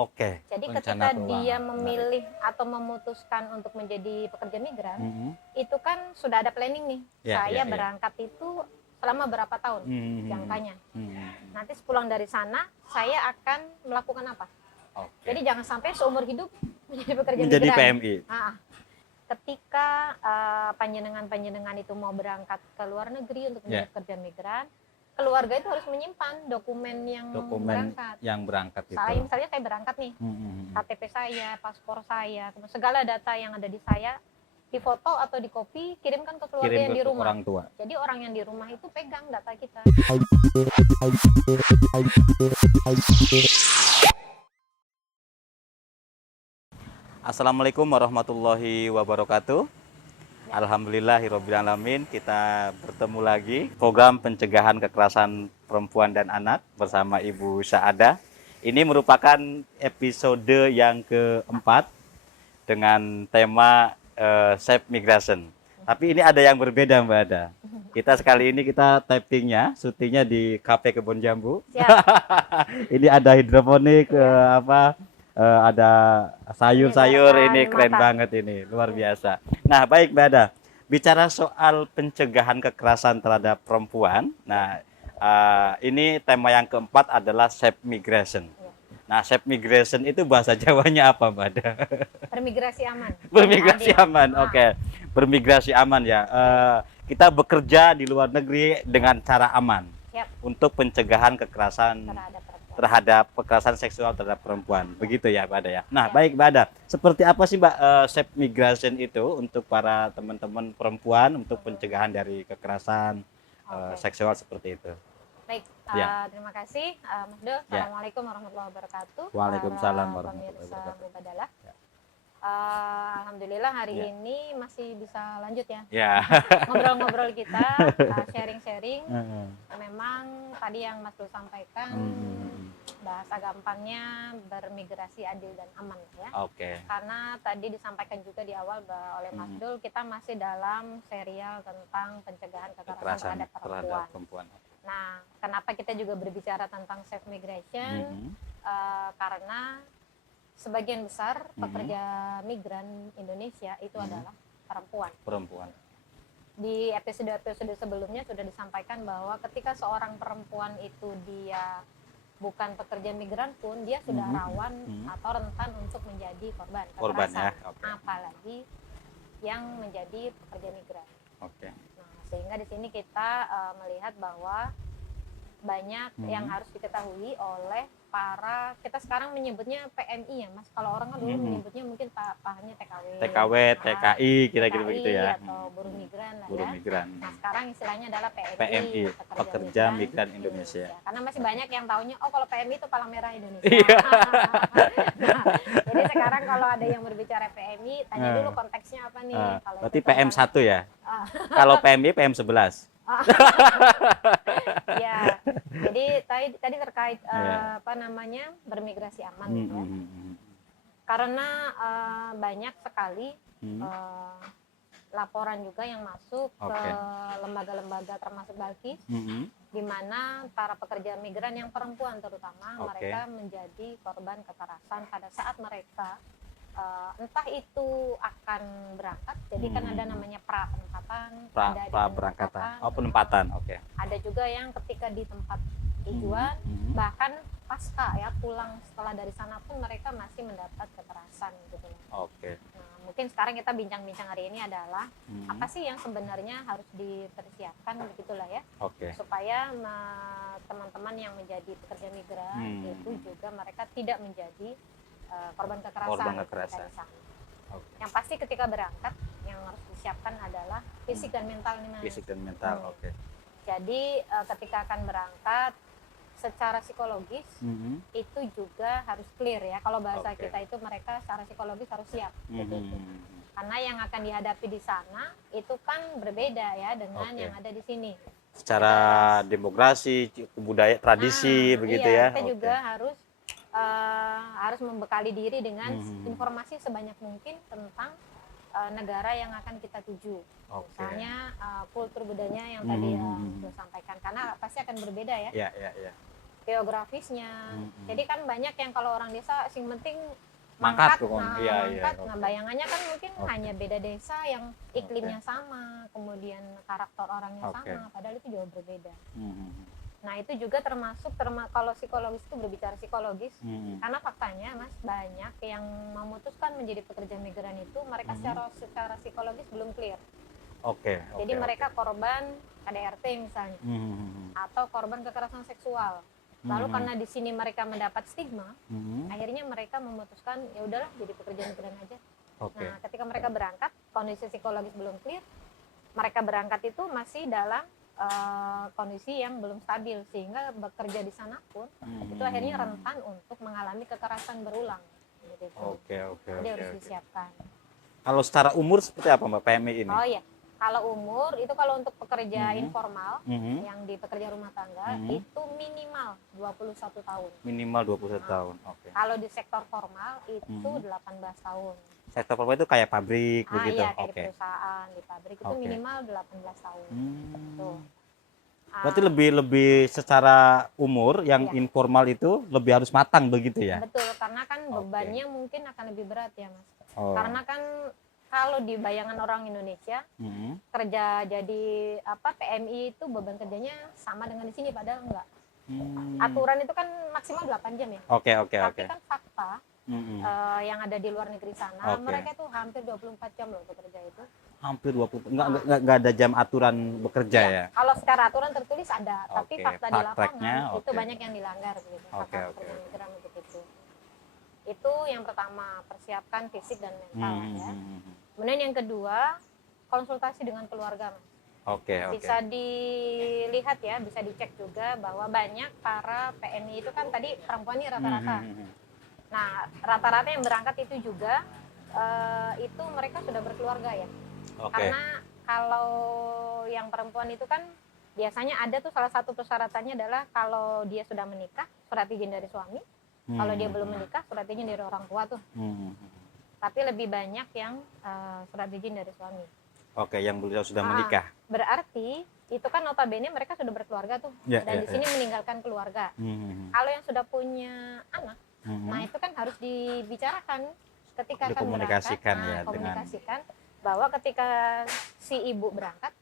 Oke. Jadi Rencana ketika keuangan. dia Menarik. memilih atau memutuskan untuk menjadi pekerja migran, Mhm. itu kan sudah ada planning nih. Ya, Saya ya, ya. berangkat itu selama berapa tahun jangkanya. Nanti sepulang dari sana, saya akan melakukan apa? Oke. Jadi jangan sampai seumur hidup menjadi pekerja Menjadi migran. PMI. Ketika panjenengan itu mau berangkat ke luar negeri untuk menjadi pekerja migran, keluarga itu harus menyimpan dokumen yang berangkat. Yang berangkat itu. Misalnya saya berangkat nih, KTP saya, paspor saya, segala data yang ada di saya, difoto atau di copy, kirimkan ke keluarga yang di rumah. Orang tua. Jadi orang yang di rumah itu pegang data kita. Assalamualaikum warahmatullahi wabarakatuh. Alhamdulillahirrabbilalamin, kita bertemu lagi program pencegahan kekerasan perempuan dan anak bersama Ibu Sa'ada. Ini merupakan episode yang keempat dengan tema Safe Migration. Tapi ini ada yang berbeda, Mbak Ada. Kita sekali ini kita tappingnya, syutingnya di Cafe Kebun Jambu. Ini ada hidroponik, ada sayur-sayur, ini keren banget, ini luar biasa. Nah, baik Mbak Ada, bicara soal pencegahan kekerasan terhadap perempuan. Nah, ini tema yang keempat adalah Safe Migration. Nah, Safe Migration itu bahasa Jawanya apa, Mbak Ada? Bermigrasi aman. Bermigrasi aman, oke. Bermigrasi aman ya. Kita bekerja di luar negeri dengan cara aman untuk pencegahan kekerasan terhadap kekerasan seksual terhadap perempuan. Begitu ya, Mbak Ada ya. Nah, baik Mbak Ada. Seperti apa sih Mbak Safe Migration itu untuk para teman-teman perempuan untuk pencegahan dari kekerasan seksual seperti itu? Baik, terima kasih Mas Do. Assalamualaikum warahmatullahi wabarakatuh. Waalaikumsalam warahmatullahi wabarakatuh. Pemirsa Mubadalah. Alhamdulillah hari ini masih bisa lanjut ya. Ngobrol-ngobrol kita, sharing-sharing. Memang tadi yang Mas Do sampaikan, bahasa gampangnya bermigrasi adil dan aman ya. Karena tadi disampaikan juga di awal oleh Mas Dul, kita masih dalam serial tentang pencegahan kekerasan terhadap perempuan. Nah, kenapa kita juga berbicara tentang safe migration? Karena sebagian besar pekerja migran Indonesia itu adalah perempuan. Di episode-episode sebelumnya sudah disampaikan bahwa ketika seorang perempuan itu dia bukan pekerja migran pun, dia sudah rawan atau rentan untuk menjadi korban kekerasan. Apalagi yang menjadi pekerja migran. Nah, sehingga di sini kita melihat bahwa banyak yang harus diketahui oleh kita sekarang menyebutnya PMI ya Mas. Kalau orang kan dulu menyebutnya mungkin pahamnya TKW, TKI, kira-kira begitu ya. Atau buruh migran lah buruh migran. Nah, sekarang istilahnya adalah PMI, pekerja migran Indonesia. Karena masih banyak yang taunya, kalau PMI itu Palang Merah Indonesia. Nah, jadi sekarang kalau ada yang berbicara PMI, tanya dulu konteksnya apa nih. Berarti PM1 ya? Kalau PMI PM11. Ya, jadi tadi terkait bermigrasi aman ya. Karena banyak sekali laporan juga yang masuk ke lembaga-lembaga termasuk Balkis, di mana para pekerja migran yang perempuan terutama mereka menjadi korban kekerasan pada saat mereka entah itu akan berangkat, jadi kan ada namanya penempatan, ada juga yang ketika di tempat tujuan, bahkan pasca ya pulang setelah dari sana pun mereka masih mendapat kekerasan gitu. Nah, mungkin sekarang kita bincang-bincang hari ini adalah apa sih yang sebenarnya harus dipersiapkan begitulah ya, supaya teman-teman yang menjadi pekerja migran itu juga mereka tidak menjadi korban kekerasan. Yang pasti ketika berangkat yang harus disiapkan adalah fisik dan mental nih Mas. Fisik dan mental, Jadi ketika akan berangkat secara psikologis itu juga harus clear ya. Kalau bahasa kita itu mereka secara psikologis harus siap. Karena yang akan dihadapi di sana itu kan berbeda ya dengan yang ada di sini. Secara demokrasi, budaya, tradisi begitu ya. Kita juga harus membekali diri dengan informasi sebanyak mungkin tentang negara yang akan kita tuju. Misalnya kultur budayanya yang tadi sudah sampaikan, karena pasti akan berbeda ya. geografisnya. Jadi kan banyak yang kalau orang desa sing penting mangkat, mangkat. Nah, bayangannya kan mungkin hanya beda desa yang iklimnya sama, kemudian karakter orangnya sama, padahal itu jauh berbeda. Nah, itu juga termasuk kalau psikologis itu berbicara psikologis, karena faktanya Mas, banyak yang memutuskan menjadi pekerja migran itu mereka secara psikologis belum clear. Jadi mereka korban KDRT misalnya, atau korban kekerasan seksual. Lalu karena di sini mereka mendapat stigma, akhirnya mereka memutuskan ya udahlah jadi pekerja migran aja. Nah, ketika mereka berangkat, kondisi psikologis belum clear, mereka berangkat itu masih dalam kondisi yang belum stabil, sehingga bekerja di sana pun itu akhirnya rentan untuk mengalami kekerasan berulang. Gitu. Jadi harus disiapkan. Kalau secara umur seperti apa Mbak PMI ini? Oh iya. Kalau umur itu kalau untuk pekerja informal yang di pekerja rumah tangga itu minimal 21 tahun. Minimal 21 tahun. Kalau di sektor formal itu 18 tahun. Sektor formal itu kayak pabrik begitu. Iya, kayak di perusahaan, di pabrik itu minimal 18 tahun. Tuh. Berarti lebih secara umur yang informal itu lebih harus matang begitu ya? Betul, karena kan bebannya mungkin akan lebih berat ya Mas. Karena kan kalau di bayangan orang Indonesia kerja jadi PMI itu beban kerjanya sama dengan di sini, padahal enggak. Aturan itu kan maksimal 8 jam ya. Tapi kan fakta yang ada di luar negeri sana mereka itu hampir 24 jam loh bekerja itu. Hampir 20. Enggak ada jam aturan bekerja ya. Kalau secara aturan tertulis ada, tapi fakta di lapangan itu banyak yang dilanggar gitu. Pekerja migran begitu. Itu yang pertama, persiapkan fisik dan mental ya. Kemudian yang kedua, konsultasi dengan keluarga, Mas. Bisa dilihat ya, bisa dicek juga bahwa banyak para PMI itu kan tadi perempuan ini rata-rata. Nah, rata-rata yang berangkat itu juga itu mereka sudah berkeluarga ya. Karena kalau yang perempuan itu kan biasanya ada tuh salah satu persyaratannya adalah kalau dia sudah menikah, surat izin dari suami. Kalau dia belum menikah, surat izin dari orang tua tuh. Tapi lebih banyak yang surat izin dari suami. Yang beliau sudah menikah. Berarti itu kan notabene mereka sudah berkeluarga tuh. Dan di sini meninggalkan keluarga. Kalau yang sudah punya anak, nah itu kan harus dibicarakan ketika akan berangkat. Komunikasikan bahwa ketika si ibu berangkat,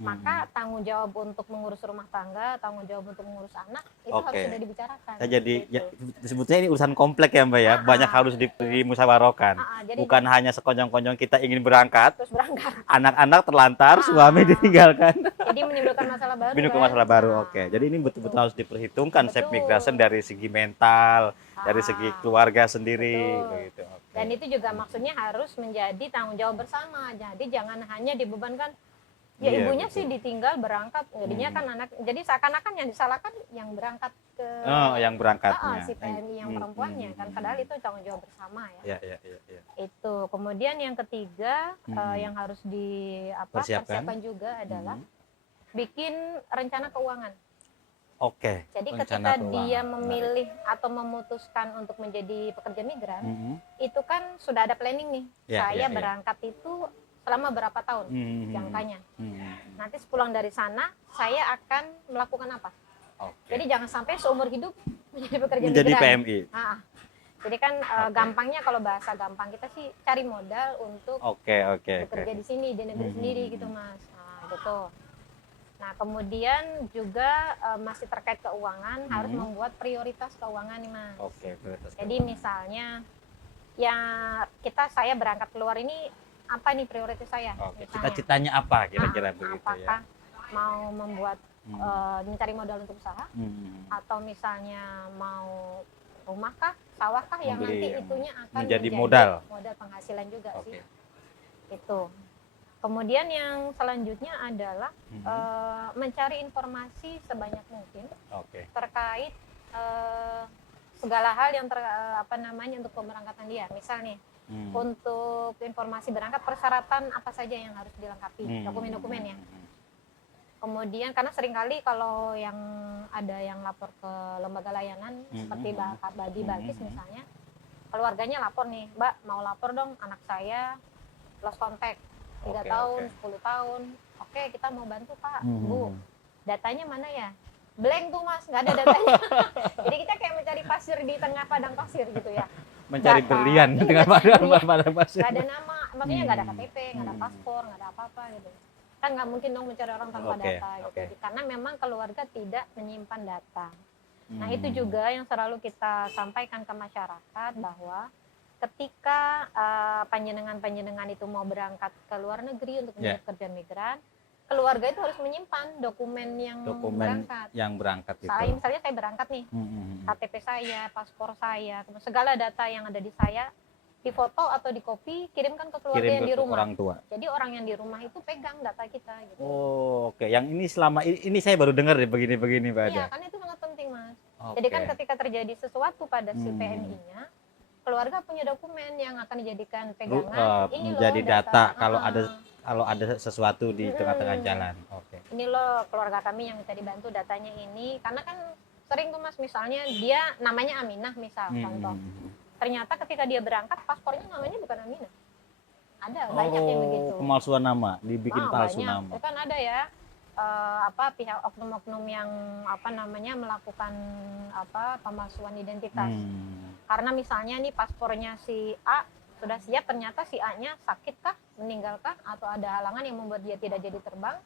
maka tanggung jawab untuk mengurus rumah tangga, tanggung jawab untuk mengurus anak itu harus sudah dibicarakan. Jadi sebetulnya ini urusan kompleks ya Mbak ya, banyak harus dimusyawarahkan. Bukan hanya sekonyong-konyong kita ingin berangkat, terus berangkat. Anak-anak terlantar, suami ditinggalkan. Jadi menimbulkan masalah baru. Menimbulkan masalah baru. Jadi ini betul-betul harus diperhitungkan safe migration dari segi mental, dari segi keluarga sendiri. Begitu. Dan itu juga maksudnya harus menjadi tanggung jawab bersama. Jadi jangan hanya dibebankan ya ibunya sih ditinggal berangkat, jadinya kan anak, jadi seakan-akan yang disalahkan yang berangkat ke yang berangkatnya si PMI yang perempuannya kan, padahal itu tanggung jawab bersama ya. Itu kemudian yang ketiga yang harus persiapkan juga adalah bikin rencana keuangan. Jadi ketika dia memilih atau memutuskan untuk menjadi pekerja migran, itu kan sudah ada planning nih. Saya berangkat itu selama berapa tahun jangkanya. Nanti sepulang dari sana saya akan melakukan apa. Jadi jangan sampai seumur hidup menjadi pekerja migran. Menjadi PMI. Jadi kan gampangnya kalau bahasa gampang kita sih cari modal untuk bekerja di sini di negeri sendiri gitu Mas. Betul. Nah kemudian juga masih terkait keuangan harus membuat prioritas keuangan nih Mas. Jadi misalnya ya saya berangkat keluar ini apa nih prioritas saya? Cita-citanya apa kira-kira begitu apakah mau membuat mencari modal untuk usaha atau misalnya mau rumah kah, sawah kah yang nanti itunya akan menjadi modal penghasilan juga sih. Itu. Kemudian yang selanjutnya adalah mencari informasi sebanyak mungkin terkait segala hal yang untuk pemberangkatan dia. Misal nih untuk informasi berangkat persyaratan apa saja yang harus dilengkapi, dokumen-dokumen ya. Kemudian karena seringkali kalau yang ada yang lapor ke lembaga layanan seperti Badi Balkis misalnya, keluarganya lapor nih, Mbak mau lapor dong anak saya lost contact 3 tahun, 10 tahun. Kita mau bantu Pak, Bu. Datanya mana ya? blank tuh Mas, nggak ada datanya. Jadi kita kayak mencari pasir di tengah padang pasir gitu ya. Mencari berlian di tengah padang pasir. Nggak ada nama, maksudnya nggak ada KTP, nggak ada paspor, nggak ada apa-apa gitu. Kan nggak mungkin dong mencari orang tanpa data gitu. Karena memang keluarga tidak menyimpan data. Nah itu juga yang selalu kita sampaikan ke masyarakat bahwa ketika panjenengan itu mau berangkat ke luar negeri untuk menjadi pekerja migran, keluarga itu harus menyimpan dokumen yang berangkat. Misalnya saya berangkat nih, KTP saya, paspor saya, segala data yang ada di saya, difoto atau di copy, kirimkan ke keluarga yang di rumah. Orang tua. Jadi orang yang di rumah itu pegang data kita. Gitu. Oh, oke. Yang ini selama ini saya baru dengar deh begini-begini Pak Ada. Iya, kan itu sangat penting Mas. Jadi kan ketika terjadi sesuatu pada si PNI-nya, keluarga punya dokumen yang akan dijadikan pegangan. Ini menjadi loh, data kalau ada sesuatu di tengah-tengah jalan. Oke. Ini loh keluarga kami yang bisa dibantu datanya ini, karena kan sering tuh Mas, misalnya dia namanya Aminah misal contoh. Ternyata ketika dia berangkat paspornya namanya bukan Aminah. Ada banyak yang begitu. Pemalsuan nama, dibikin palsu nama. Itu kan ada ya. Pihak oknum-oknum yang melakukan pemalsuan identitas. Karena misalnya nih paspornya si A sudah siap, ternyata si A-nya sakit kah, meninggal kah, atau ada halangan yang membuat dia tidak jadi terbang.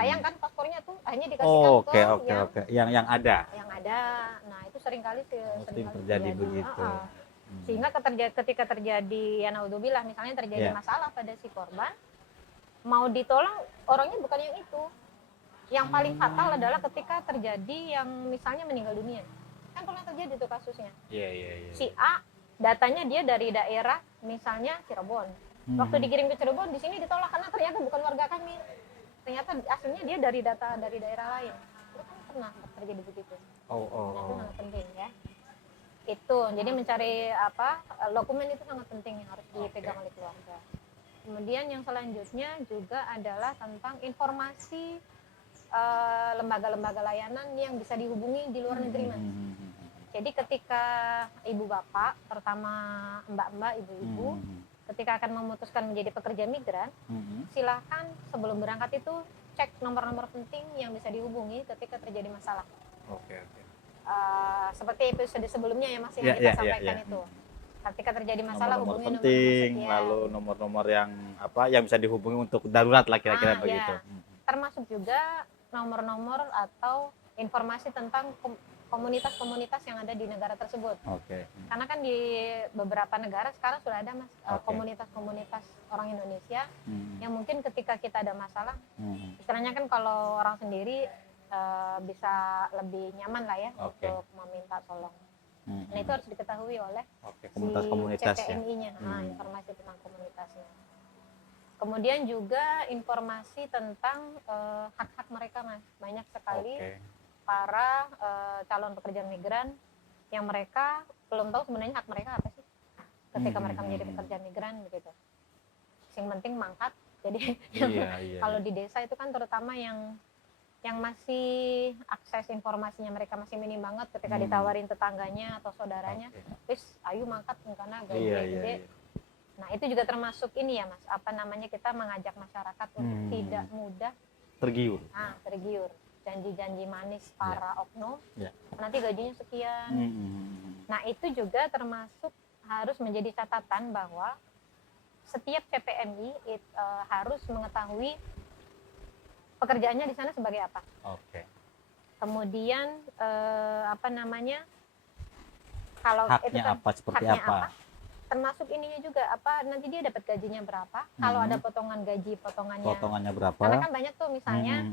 Sayang kan paspornya tuh akhirnya dikasihkan ke yang ada. Yang ada. Nah, itu sering kali terjadi begitu. Sehingga ketika terjadi ya naudzubillah misalnya terjadi masalah pada si korban, mau ditolong orangnya bukan yang itu. Yang paling fatal adalah ketika terjadi yang misalnya meninggal dunia. Kan pernah terjadi tuh kasusnya. Si A datanya dia dari daerah misalnya Cirebon. Waktu dikirim ke Cirebon, di sini ditolak karena ternyata bukan warga kami. Ternyata aslinya dia dari daerah lain. Itu kan pernah terjadi begitu. Nah, itu sangat penting ya. Itu jadi mencari dokumen itu sangat penting yang harus dipegang oleh keluarga. Kemudian yang selanjutnya juga adalah tentang informasi lembaga-lembaga layanan yang bisa dihubungi di luar negeri Mas. Jadi ketika ibu bapak, terutama mbak-mbak, ibu-ibu, ketika akan memutuskan menjadi pekerja migran, silakan sebelum berangkat itu cek nomor-nomor penting yang bisa dihubungi ketika terjadi masalah. Seperti episode sebelumnya ya Mas yang kita sampaikan itu. Ketika terjadi masalah nomor hubungi penting, nomor lalu nomor-nomor yang yang bisa dihubungi untuk darurat lah kira-kira begitu. Termasuk juga nomor-nomor atau informasi tentang komunitas-komunitas yang ada di negara tersebut. Karena kan di beberapa negara sekarang sudah ada Mas komunitas-komunitas orang Indonesia yang mungkin ketika kita ada masalah, istilahnya kan kalau orang sendiri bisa lebih nyaman lah ya untuk meminta tolong. Nah itu harus diketahui oleh komunitas-komunitas si CPNI-nya, informasi tentang komunitasnya. Kemudian juga informasi tentang hak-hak mereka Mas. Banyak sekali para calon pekerja migran yang mereka belum tahu sebenarnya hak mereka apa sih ketika mereka menjadi pekerja migran begitu. Yang penting mangkat. Jadi kalau di desa itu kan terutama yang masih akses informasinya mereka masih minim banget ketika ditawarin tetangganya atau saudaranya, wis ayo mangkat karena gaji gede. Nah itu juga termasuk ini ya Mas, kita mengajak masyarakat untuk tidak mudah tergiur. Janji-janji manis para oknum, nanti gajinya sekian. Nah itu juga termasuk harus menjadi catatan bahwa setiap CPNI harus mengetahui pekerjaannya di sana sebagai apa. Kemudian kalau haknya itu kan, apa, seperti haknya apa? Termasuk ininya juga nanti dia dapat gajinya berapa, kalau ada potongan gaji potongannya berapa, karena kan banyak tuh misalnya